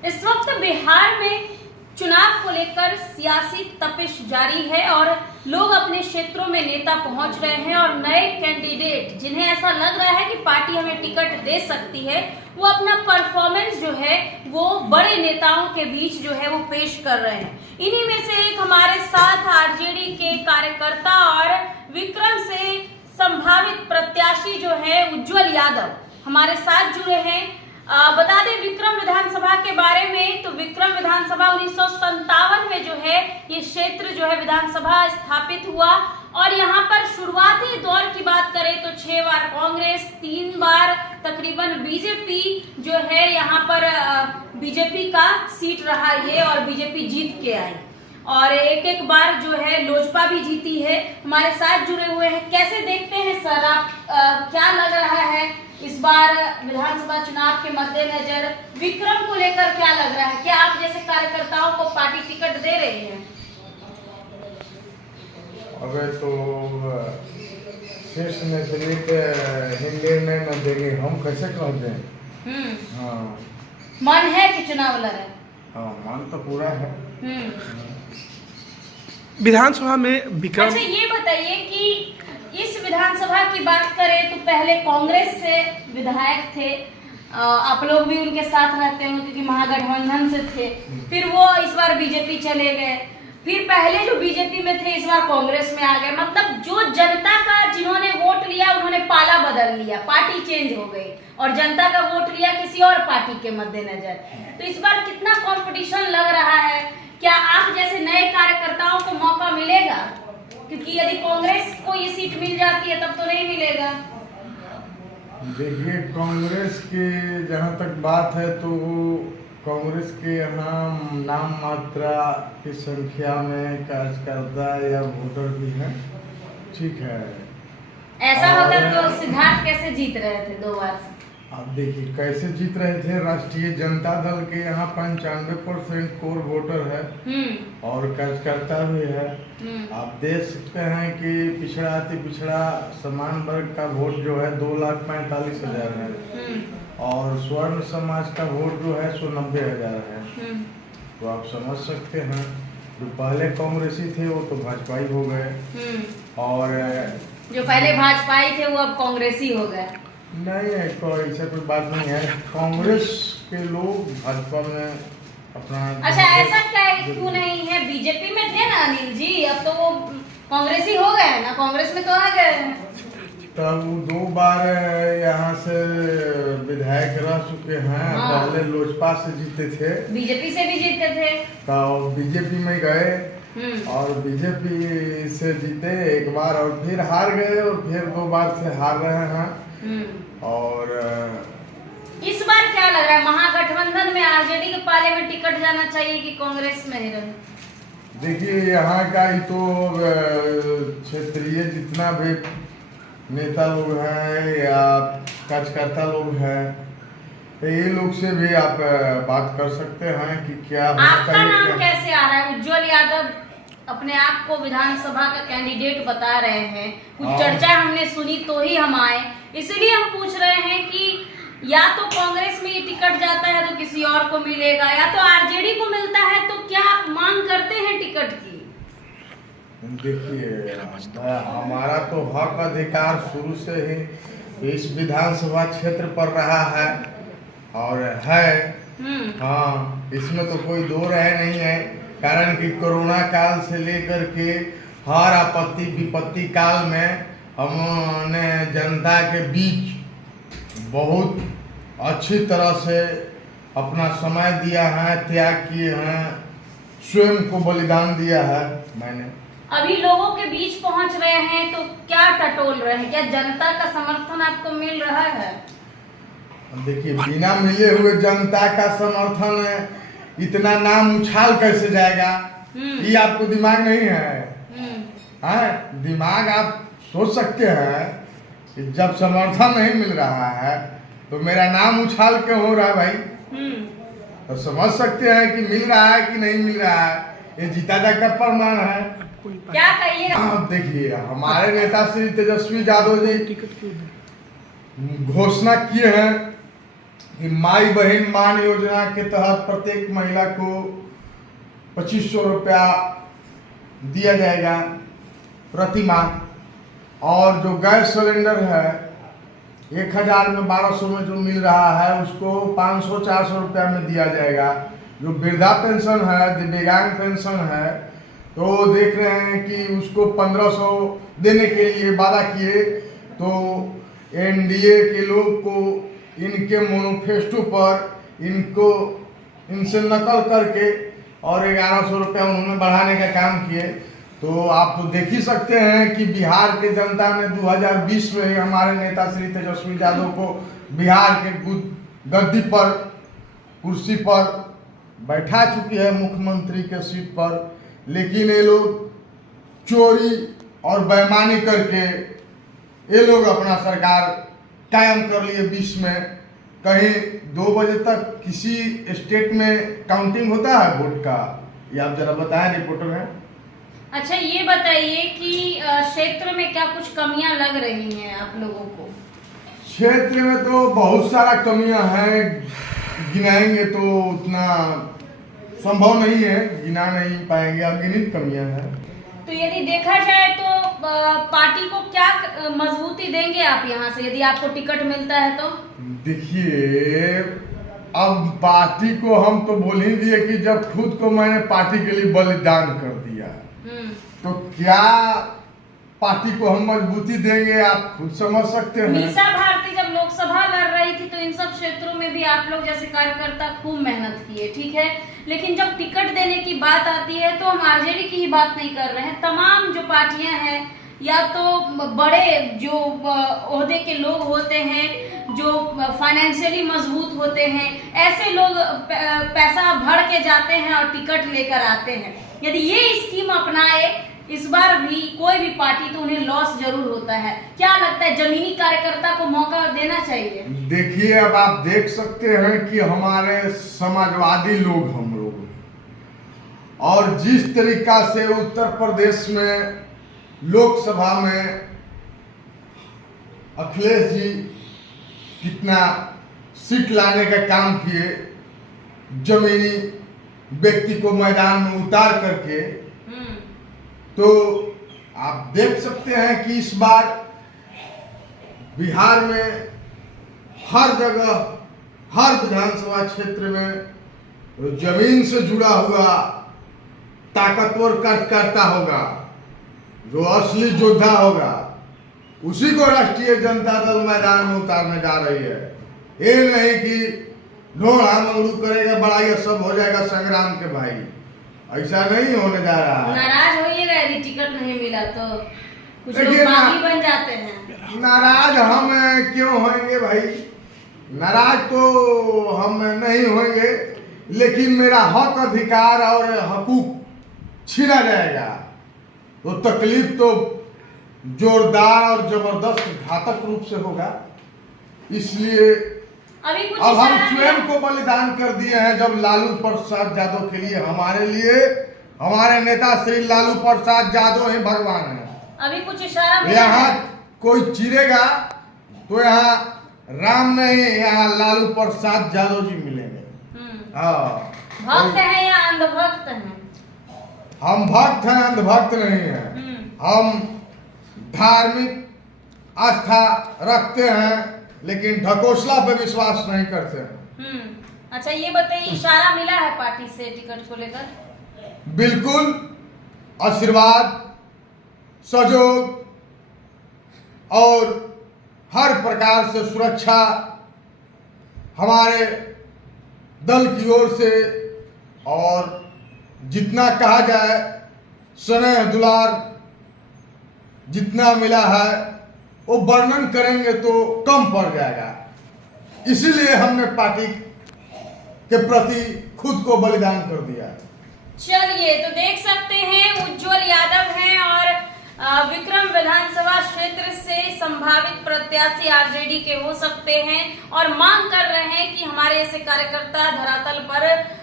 इस वक्त बिहार में चुनाव को लेकर सियासी तपिश जारी है और लोग अपने क्षेत्रों में नेता पहुंच रहे हैं और नए कैंडिडेट जिन्हें ऐसा लग रहा है कि पार्टी हमें टिकट दे सकती है, वो अपना परफॉर्मेंस जो है वो बड़े नेताओं के बीच जो है वो पेश कर रहे हैं। इन्हीं में से एक हमारे साथ आरजेडी के कार्यकर्ता और विक्रम से संभावित प्रत्याशी जो है उज्जवल यादव हमारे साथ जुड़े हैं। बता दें विक्रम विधानसभा के बारे में, तो विक्रम विधानसभा 1957 में जो है ये क्षेत्र जो है विधानसभा स्थापित हुआ और यहाँ पर शुरुआती दौर की बात करें तो 6 बार कांग्रेस, 3 बार तकरीबन बीजेपी जो है यहाँ पर बीजेपी का सीट रहा ये और बीजेपी जीत के आई और एक बार जो है लोजपा भी जीती है। हमारे साथ जुड़े हुए हैं, कैसे देखते हैं सर आप, क्या लग रहा है इस बार विधानसभा चुनाव के मद्देनजर विक्रम को लेकर क्या लग रहा है? क्या आप जैसे कार्यकर्ताओं को पार्टी टिकट दे रही है? अबे तो शीर्ष नेतृत्व निर्णय न देंगे, हम कैसे कह दें? हाँ, मन है कि चुनाव लड़े? हाँ, मन तो पूरा है। विधानसभा में विक्रम, अच्छा ये बताइए कि इस विधानसभा की बात करें तो पहले कांग्रेस से विधायक थे, आप लोग भी उनके साथ रहते हैं क्योंकि महागठबंधन से थे, फिर वो इस बार बीजेपी चले गए, फिर पहले जो बीजेपी में थे इस बार कांग्रेस में आ गए। मतलब जो जनता का जिन्होंने वोट लिया उन्होंने पाला बदल लिया, पार्टी चेंज हो गई और जनता का वोट लिया किसी और पार्टी के मद्देनजर। तो इस बार कितना कंपटीशन लग रहा है? क्या आप जैसे नए कार्यकर्ताओं को मौका मिलेगा? क्योंकि यदि कांग्रेस को ये सीट मिल जाती है तब तो नहीं मिलेगा। देखिए, कांग्रेस के जहाँ तक बात है तो कांग्रेस के यहाँ नाम मात्रा की संख्या में कार्यकर्ता या वोटर भी हैं, ठीक है। ऐसा होता तो सिद्धार्थ कैसे जीत रहे थे 2 बार से? आप देखिए कैसे जीत रहे थे। राष्ट्रीय जनता दल के यहाँ 95% कोर वोटर है और कार्यकर्ता भी है। आप देख सकते हैं कि पिछड़ा अति पिछड़ा समान वर्ग का वोट जो है 2,45,000 है और स्वर्ण समाज का वोट जो है 190,000 है। तो आप समझ सकते हैं जो पहले कांग्रेसी थे वो तो भाजपाई हो गए और जो पहले भाजपाई थे वो अब कांग्रेसी हो गए। नहीं है, कोई ऐसा कोई बात नहीं है। कांग्रेस के लोग भाजपा में अपना, अच्छा ऐसा क्यों नहीं है? बीजेपी में थे ना अनिल जी, अब तो वो कांग्रेसी हो गए ना, कांग्रेस में तो आ गए हैं। तब 2 बार यहाँ से विधायक रह चुके हैं। पहले लोजपा से जीते थे, बीजेपी से भी जीते थे, तो बीजेपी में गए और बीजेपी से जीते 1 बार और फिर हार गए और फिर 2 बार से हार रहे हैं। और इस बार क्या लग रहा है, महागठबंधन में आरजेडी के पाले में टिकट जाना चाहिए कि कांग्रेस में ही रहे? देखिए, यहाँ का ही तो क्षेत्रीय जितना भी नेता लोग हैं या कार्यकर्ता लोग हैं, तो ये लोग से भी आप बात कर सकते हैं कि क्या आपका नाम कैसे आ रहा है? उज्जवल यादव अपने आप को विधानसभा का कैंडिडेट बता रहे हैं, कुछ चर्चा हमने सुनी तो ही हम आए, इसलिए हम पूछ रहे हैं कि या तो कांग्रेस में ये टिकट जाता है तो किसी और को मिलेगा या तो आरजेडी को मिलता है, तो क्या आप मांग करते हैं टिकट की? देखिए, हमारा तो हक अधिकार शुरू से ही इस विधानसभा क्षेत्र पर रहा है और है। हाँ, इसमें तो कोई दो राय नहीं है, कारण कि कोरोना काल से लेकर के हर आपत्ति विपत्ति काल में हमने जनता के बीच बहुत अच्छी तरह से अपना समय दिया है, त्याग किए हैं, स्वयं को बलिदान दिया है मैंने। अभी लोगों के बीच पहुंच रहे हैं तो क्या टटोल रहे हैं? क्या जनता का समर्थन आपको मिल रहा है? देखिए, बिना मिले हुए जनता का समर्थन इतना नाम उछाल कैसे जाएगा? ये आपको दिमाग नहीं है? दिमाग आप सोच सकते हैं कि जब समर्थन नहीं मिल रहा है तो मेरा नाम उछाल क्यों हो रहा है भाई? तो समझ सकते हैं कि मिल रहा है कि नहीं मिल रहा है, ये जीता जागता प्रमाण है। क्या कहिए? देखिए, हमारे नेता श्री तेजस्वी यादव जी घोषणा किए हैं कि माई बहन मान योजना के तहत प्रत्येक महिला को 2500 रुपया दिया जाएगा प्रति माह। और जो गैस सिलेंडर है 1000 में 1200 में जो मिल रहा है उसको 500-400 रुपया में दिया जाएगा। जो वृद्धा पेंशन है, दिव्यांग पेंशन है, तो देख रहे हैं कि उसको 1500 देने के लिए वादा किए। तो एनडीए के लोग को इनके मैनिफेस्टो पर इनसे नकल करके और 1100 रुपया उन्होंने बढ़ाने का काम किए। तो आप तो देख ही सकते हैं कि बिहार के जनता ने 2020 में हमारे नेता श्री तेजस्वी यादव को बिहार के गद्दी पर, कुर्सी पर बैठा चुकी है, मुख्यमंत्री के सीट पर। लेकिन ये लोग चोरी और बेईमानी करके ये लोग अपना सरकार कायम कर लिए। 20 में कहीं 2 बजे तक किसी स्टेट में काउंटिंग होता है वोट का, ये आप जरा बताएं, रिपोर्टर हैं। अच्छा, ये बताइए कि क्षेत्र में क्या कुछ कमियां लग रही हैं आप लोगों को? क्षेत्र में तो बहुत सारा कमियां हैं, गिनाएंगे तो उतना संभव नहीं है, गिना नहीं पाएंगे, अगणित कमियां हैं। तो यदि देखा जाए तो पार्टी को क्या मजबूती देंगे आप यहाँ से, यदि आपको टिकट मिलता है तो? देखिए, अब पार्टी को हम तो बोल ही दिए कि जब खुद को मैंने पार्टी के लिए बलिदान कर दिया, तो क्या पार्टी को हम मजबूती देंगे, आप खुद समझ सकते हैं। मीसा भारती जब लोकसभा लड़ रही थी तो इन सब क्षेत्रों में भी आप लोग जैसे कार्यकर्ता खूब मेहनत किए, ठीक है, लेकिन जब टिकट देने की बात आती है तो हम आरजेडी की ही बात नहीं कर रहे हैं। तमाम जो पार्टियां हैं या तो बड़े जो ओहदे के लोग होते हैं, जो फाइनेंशियली मजबूत होते हैं, ऐसे लोग पैसा भर के जाते हैं और टिकट लेकर आते हैं। यदि ये स्कीम अपनाए इस बार भी कोई भी पार्टी तो उन्हें लॉस जरूर होता है। क्या लगता है, जमीनी कार्यकर्ता को मौका देना चाहिए? देखिए, अब आप देख सकते हैं कि हमारे समाजवादी लोग हम लोग, और जिस तरीका से उत्तर प्रदेश में लोकसभा में अखिलेश जी कितना सीट लाने का काम किए, जमीनी व्यक्ति को मैदान में उतार करके, तो आप देख सकते हैं कि इस बार बिहार में हर जगह, हर विधानसभा क्षेत्र में जमीन से जुड़ा हुआ ताकतवर कार्यकर्ता होगा, जो असली योद्धा होगा, उसी को राष्ट्रीय जनता दल मैदान में उतारने जा रही है। ये नहीं कि ढोड़ा मंगरू करेगा, बड़ा ये सब हो जाएगा संग्राम के भाई, ऐसा नहीं होने जा रहा है। नाराज होइएगा यदि टिकट नहीं मिला तो, कुछ लोग बागी बन जाते हैं। नाराज हम क्यों होंगे भाई, नाराज तो हम नहीं होंगे, लेकिन मेरा हक, अधिकार और हकूक छीना जाएगा तो तकलीफ तो जोरदार और जबरदस्त घातक रूप से होगा। इसलिए अभी कुछ अब हम स्वयं को बलिदान कर दिए हैं। जब लालू प्रसाद यादव के लिए, हमारे लिए हमारे नेता श्री लालू प्रसाद यादव ही भगवान है। अभी कुछ इशारा यहाँ कोई चिरेगा तो यहाँ राम नहीं, यहाँ लालू प्रसाद यादव जी मिलेंगे। हाँ, भक्त हैं या अंधभक्त हैं? हम भक्त हैं, अंधभक्त नहीं है। हम धार्मिक आस्था रखते हैं, लेकिन ढकोसला पे विश्वास नहीं करते हैं। अच्छा, ये बताइए, इशारा मिला है पार्टी से टिकट को लेकर? बिल्कुल, आशीर्वाद, सहयोग और हर प्रकार से सुरक्षा हमारे दल की ओर से, और जितना कहा जाए स्नेह दुलार जितना मिला है वो वर्णन करेंगे तो कम पड़ जाएगा। इसीलिए हमने पार्टी के प्रति खुद को बलिदान कर दिया। चलिए, तो देख सकते हैं उज्जवल यादव हैं और विक्रम विधानसभा क्षेत्र से संभावित प्रत्याशी आरजेडी के हो सकते हैं, और मांग कर रहे हैं कि हमारे ऐसे कार्यकर्ता धरातल पर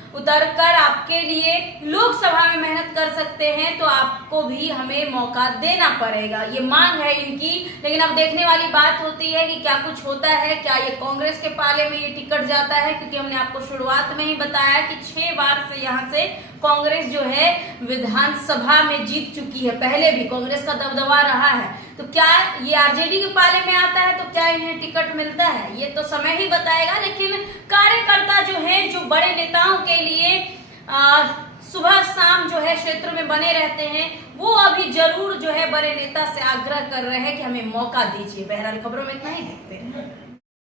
उतरकर आपके लिए लोकसभा में मेहनत कर सकते हैं, तो आपको भी हमें मौका देना पड़ेगा। ये मांग है इनकी। लेकिन अब देखने वाली बात होती है कि क्या कुछ होता है, क्या ये कांग्रेस के पाले में ये टिकट जाता है, क्योंकि हमने आपको शुरुआत में ही बताया कि 6 बार से यहाँ से कांग्रेस जो है विधानसभा में जीत चुकी है। पहले भी कांग्रेस का दबदबा रहा है, तो क्या ये आरजेडी के पाले में आता है तो क्या इन्हें टिकट मिलता है, ये तो समय ही बताएगा। लेकिन कार्यकर्ता जो है, जो बड़े नेताओं के लिए सुबह शाम जो है क्षेत्र में बने रहते हैं, वो अभी जरूर जो है बड़े नेता से आग्रह कर रहे हैं कि हमें मौका दीजिए। बहरहाल खबरों में इतना ही, देखते हैं।